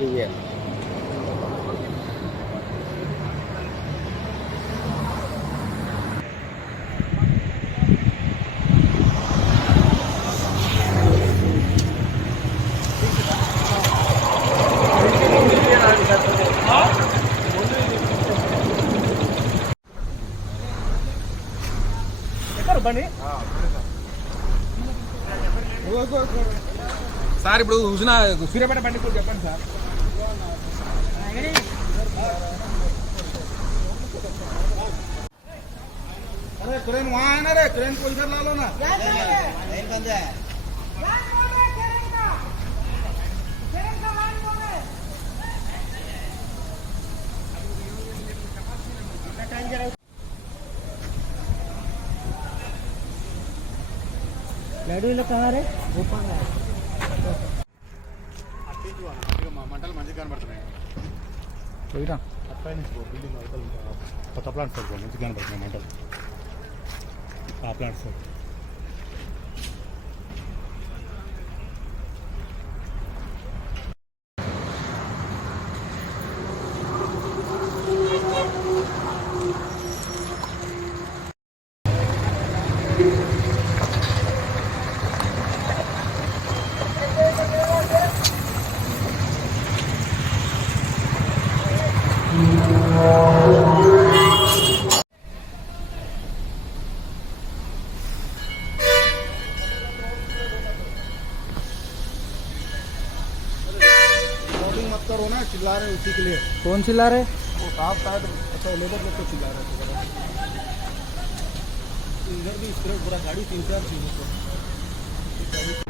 ये బండి సార్ ఇప్పుడు చూసిన సూర్యాపేట బండి కూడా చెప్పండి సార్. अरे क्रेन वहाँ है ना रे, क्रेन को इधर ला लो ना। లడ్డు ఇలా కహారే మంటలు మంచిగా కనబడుతున్నాయి. పోయినా అక్కడ నుంచి బిల్డింగ్ కొత్త ప్లాంట్స్ మంచిగా కనబడుతున్నాయి మంటలు. ఆ ప్లాంట్స్ मत करो ना, चिल्ला रहे उसी के लिए। कौन चिल्ला रहे? वो साहब शायद अच्छा लेबर लोग को चिल्ला रहे थे। इधर भी इस तरह पूरा गाड़ी 3-4 चीज़ों को